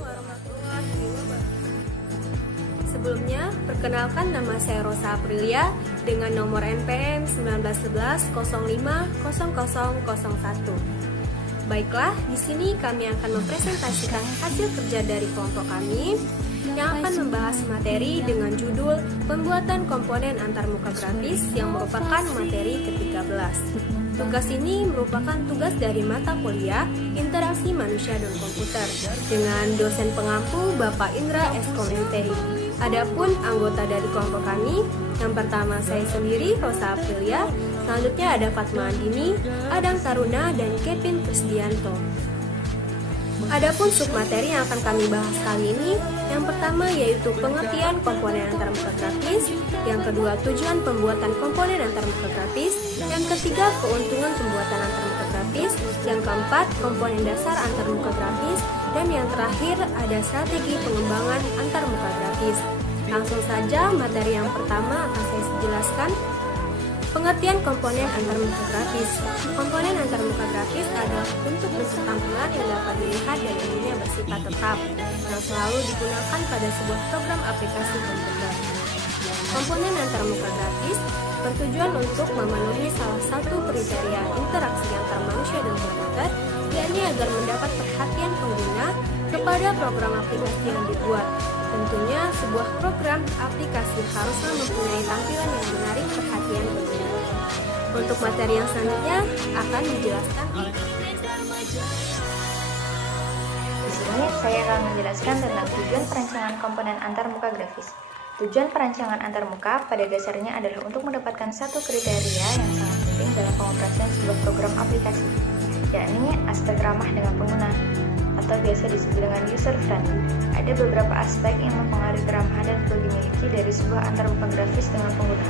warahmatullahi wabarakatuh. Sebelumnya, perkenalkan nama saya Rosa Aprilia dengan nomor NPM 1911 05 0001. Baiklah, di sini kami akan mempresentasikan hasil kerja dari kelompok kami yang akan membahas materi dengan judul Pembuatan Komponen Antarmuka Grafis yang merupakan materi ke-13. Tugas ini merupakan tugas dari mata kuliah Interaksi Manusia dan Komputer dengan dosen pengampu Bapak Indra Eskom MTI. Adapun anggota dari kelompok kami, yang pertama saya sendiri, Rosa Aprilia, selanjutnya ada Fatma Andini, Adam Taruna, dan Kevin Krisdianto. Adapun submateri yang akan kami bahas kali ini, yang pertama yaitu pengertian komponen antarmuka grafis, yang kedua tujuan pembuatan komponen antarmuka grafis, yang ketiga keuntungan pembuatan antarmuka grafis, yang keempat komponen dasar antarmuka grafis, dan yang terakhir ada strategi pengembangan antarmuka grafis. Langsung saja materi yang pertama akan saya jelaskan. Pengertian komponen antarmuka grafis. Komponen antarmuka grafis adalah bentuk-bentuk tampilan yang dapat dilihat dan umumnya bersifat tetap, yang selalu digunakan pada sebuah program aplikasi komputer. Komponen antarmuka grafis bertujuan untuk memenuhi salah satu kriteria interaksi antar manusia dan komputer, yakni agar mendapat perhatian pengguna kepada program aplikasi yang dibuat. Tentunya sebuah program aplikasi haruslah mempunyai tampilan yang menarik perhatian pengguna. Untuk materi yang selanjutnya akan dijelaskan oleh Di sini saya akan menjelaskan tentang tujuan perancangan komponen antarmuka grafis. Tujuan perancangan antarmuka pada dasarnya adalah untuk mendapatkan satu kriteria yang sangat penting dalam pengoperasian sebuah program aplikasi, yakni aspek ramah dengan pengguna atau biasa disebut dengan user friendly. Ada beberapa aspek yang mempengaruhi keramahan dan perlu dimiliki dari sebuah antarmuka grafis dengan pengguna.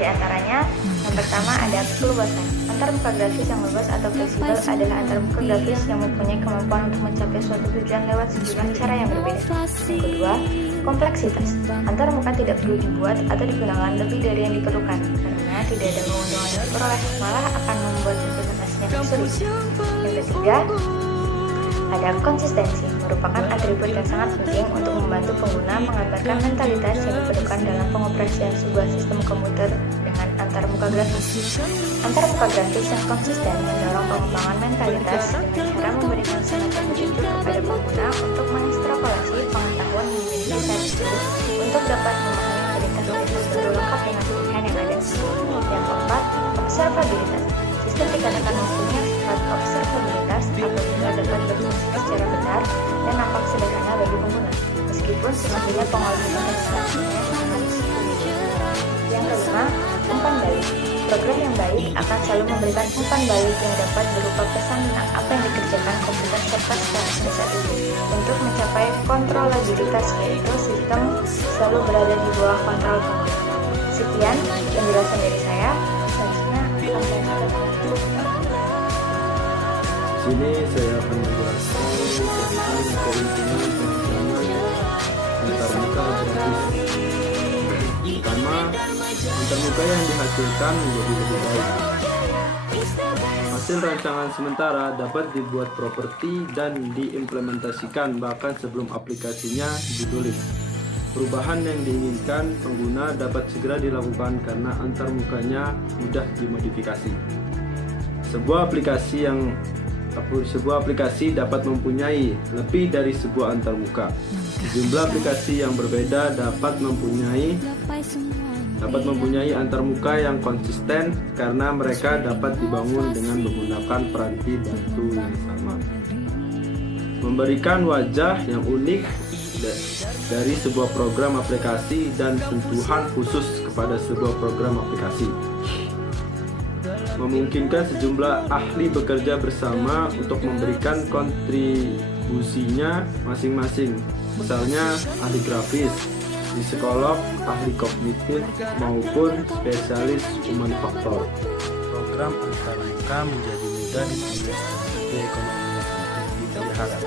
Di antaranya, yang pertama ada keluasan. Antarmuka grafis yang luas atau fleksibel adalah antarmuka grafis yang mempunyai kemampuan untuk mencapai suatu tujuan lewat sejumlah cara yang berbeda. Yang kedua, kompleksitas. Antarmuka tidak perlu dibuat atau digunakan lebih dari yang diperlukan, karena tidak ada keuntungan yang diperoleh, malah akan membuat implementasinya sulit. Yang ketiga, ada konsistensi, merupakan atribut yang sangat penting untuk membantu pengguna menggambarkan mentalitas yang diperlukan dalam pengoperasian sebuah sistem komputer dengan antarmuka grafis. Antarmuka grafis yang konsisten mendorong pengembangan mentalitas dengan cara memberikan semacam petunjuk kepada pengguna untuk mengekstrapolasi pengetahuan yang dimiliki saat itu untuk dapat memahami perintah-perintah baru lengkap dengan pilihan yang ada. Yang keempat, observabilitas. Sistem dikatakan mempunyai sifat observabilitas apabila dapat berfungsi secara benar dan nampak sederhana bagi pengguna, meskipun sesungguhnya pengolahan dan strategi sangat sulit. Yang kelima, umpan balik. Program yang baik akan selalu memberikan umpan balik yang dapat berupa pesan tentang apa yang dikerjakan komputer serta statusnya saat itu. Untuk mencapai kontrolabilitas, yaitu sistem selalu berada di bawah kontrol pengguna. Sekian penjelasan dari saya. Selanjutnya akan saya sampaikan. Sini saya akan menjelaskan tentang keuntungan antarmuka grafis. Pertama, antarmuka yang dihasilkan menjadi lebih baik. Hasil rancangan sementara dapat dibuat properti dan diimplementasikan bahkan sebelum aplikasinya ditulis. Perubahan yang diinginkan pengguna dapat segera dilakukan karena antarmukanya mudah dimodifikasi. Sebuah aplikasi dapat mempunyai lebih dari sebuah antarmuka. Jumlah aplikasi yang berbeda dapat mempunyai antarmuka yang konsisten karena mereka dapat dibangun dengan menggunakan peranti bantu yang sama. Memberikan wajah yang unik dari sebuah program aplikasi dan sentuhan khusus kepada sebuah program aplikasi. Memungkinkan sejumlah ahli bekerja bersama untuk memberikan kontribusinya masing-masing. Misalnya ahli grafis, psikolog, ahli kognitif, maupun spesialis human faktor. Program antarmuka menjadi mudah ditulis dan lebih ekonomis untuk dipelihara.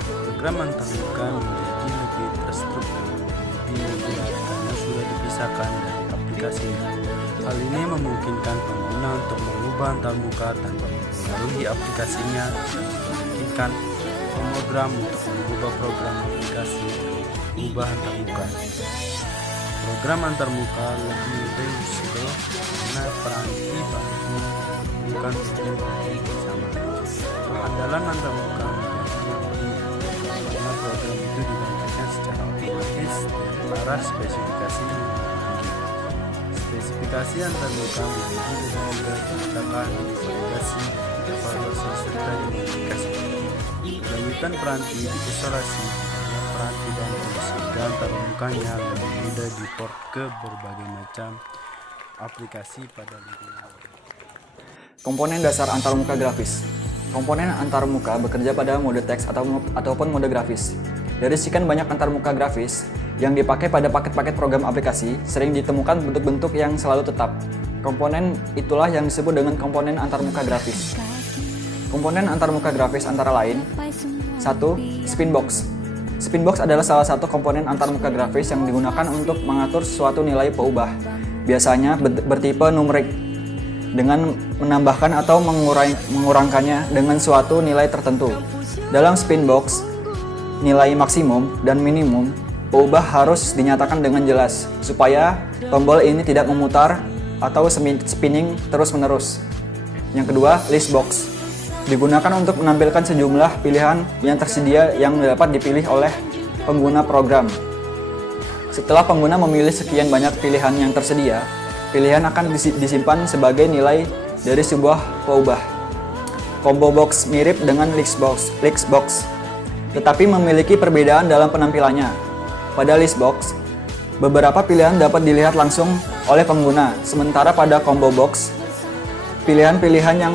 Program antarmuka menjadi lebih terstruktur, lebih regular karena sudah dipisahkan dari aplikasinya. Hal ini memungkinkan pengguna untuk mengubah antarmuka tanpa mempengaruhi aplikasinya dan memungkinkan homogram untuk mengubah program aplikasi ubah antarmuka. Program antarmuka lebih reusable karena peranti baru bukan sama. Kehandalan antarmuka menjadi lebih karena program itu dibagikan secara otomatis dari arah spesifikasi yang lebih tinggi. Spesifikasi antarmuka menjadi lebih mudah diciptakan, divalidasi, dievaluasi serta dimodifikasi. Lanjutan peranti diisolasi karena peranti dan sehingga antarmukanya lebih mudah diport ke berbagai macam aplikasi pada lingkungan. Komponen dasar antarmuka grafis. Komponen antarmuka bekerja pada mode teks ataupun mode grafis. Dari sekian banyak antarmuka grafis yang dipakai pada paket-paket program aplikasi, sering ditemukan bentuk-bentuk yang selalu tetap. Komponen itulah yang disebut dengan komponen antarmuka grafis. Komponen antarmuka grafis antara lain 1. Spinbox. Spinbox adalah salah satu komponen antarmuka grafis yang digunakan untuk mengatur suatu nilai peubah, biasanya bertipe numerik, dengan menambahkan atau mengurangkannya dengan suatu nilai tertentu. Dalam Spinbox, nilai maksimum dan minimum peubah harus dinyatakan dengan jelas, supaya tombol ini tidak memutar atau spinning terus-menerus. Yang kedua, Listbox. Digunakan untuk menampilkan sejumlah pilihan yang tersedia yang dapat dipilih oleh pengguna program. Setelah pengguna memilih sekian banyak pilihan yang tersedia, pilihan akan disimpan sebagai nilai dari sebuah peubah. Combo box mirip dengan Listbox, tetapi memiliki perbedaan dalam penampilannya. Pada Listbox, beberapa pilihan dapat dilihat langsung oleh pengguna, sementara pada combo box, pilihan-pilihan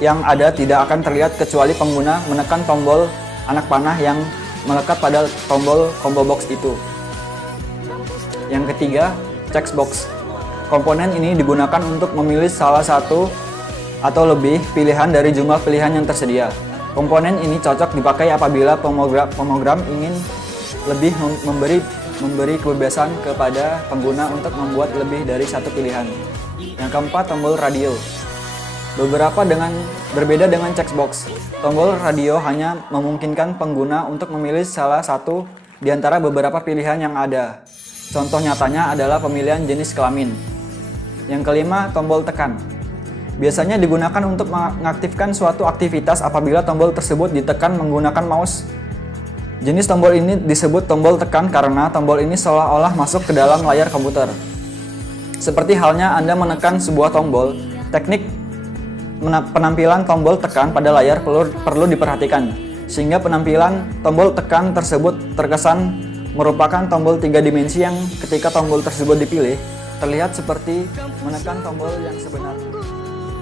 yang ada tidak akan terlihat kecuali pengguna menekan tombol anak panah yang melekat pada tombol combo box itu. Yang ketiga, checkbox. Komponen ini digunakan untuk memilih salah satu atau lebih pilihan dari jumlah pilihan yang tersedia. Komponen ini cocok dipakai apabila pemrogram ingin lebih memberi kebebasan kepada pengguna untuk membuat lebih dari satu pilihan. Yang keempat, tombol radio. Berbeda dengan checkbox, tombol radio hanya memungkinkan pengguna untuk memilih salah satu di antara beberapa pilihan yang ada. Contoh nyatanya adalah pemilihan jenis kelamin. Yang kelima, tombol tekan. Biasanya digunakan untuk mengaktifkan suatu aktivitas apabila tombol tersebut ditekan menggunakan mouse. Jenis tombol ini disebut tombol tekan karena tombol ini seolah-olah masuk ke dalam layar komputer. Seperti halnya Anda menekan sebuah tombol, teknik penampilan tombol tekan pada layar perlu diperhatikan, sehingga penampilan tombol tekan tersebut terkesan merupakan tombol 3 dimensi yang ketika tombol tersebut dipilih, terlihat seperti menekan tombol yang sebenarnya.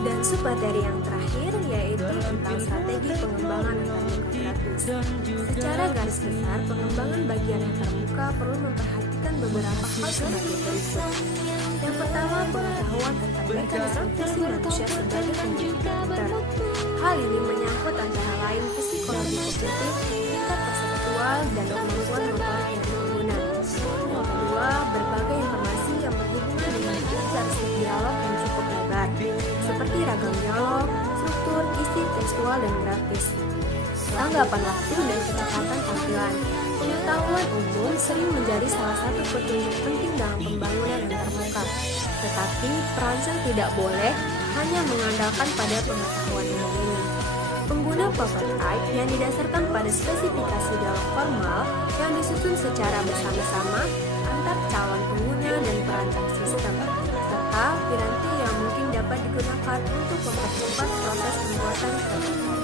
Dan submateri yang terakhir yaitu tentang strategi pengembangan antarmuka grafis. Secara garis besar, pengembangan bagian antarmuka perlu memperhatikan beberapa hal sebagai berikut. Yang pertama, pengetahuan tentang mekanisme fungsi manusia sebagai pengguna komputer. Hal ini menyangkut antara lain psikologi kognitif, tingkat perseptual, dan kemampuan motorik yang pengguna. Yang kedua, berbagai informasi yang berhubungan dengan karakteristik dialog yang cukup lebar, seperti ragam dialog, struktur, isi tekstual, dan grafis. Tanggapan waktu dan kecepatan tampilan. Pengetahuan umum sering menjadi salah satu petunjuk penting dalam pembangunan antarmuka. Tetapi, perancang tidak boleh hanya mengandalkan pada pengetahuan umum ini. Pengguna prototype yang didasarkan pada spesifikasi dialog formal yang disusun secara bersama-sama antar calon pengguna dan perancang sistem, serta piranti yang mungkin dapat digunakan untuk mempercepat proses pembuatan prototype.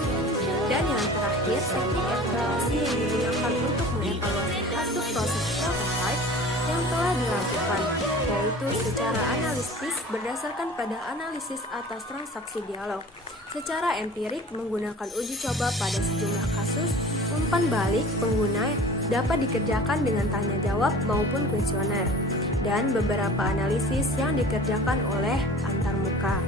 Dan yang terakhir, teknik evaluasi yang digunakan untuk mengevaluasi hasil proses prototype yang telah dilakukan, yaitu secara analitis berdasarkan pada analisis atas transaksi dialog. Secara empirik menggunakan uji coba pada sejumlah kasus, umpan balik pengguna dapat dikerjakan dengan tanya jawab maupun kuesioner, dan beberapa analisis yang dikerjakan oleh antarmuka.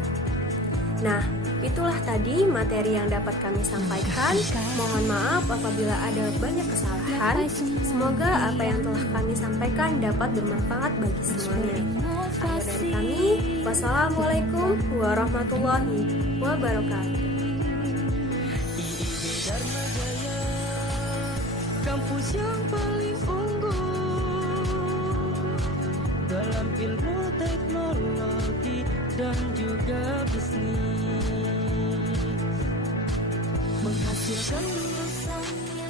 Nah, itulah tadi materi yang dapat kami sampaikan. Mohon maaf apabila ada banyak kesalahan. Semoga apa yang telah kami sampaikan dapat bermanfaat bagi semuanya. Akhir dari kami, wassalamualaikum warahmatullahi wabarakatuh. kampus yang paling unggul dalam ilmu teknologi dan juga bisnis, menghasilkan lulusan yang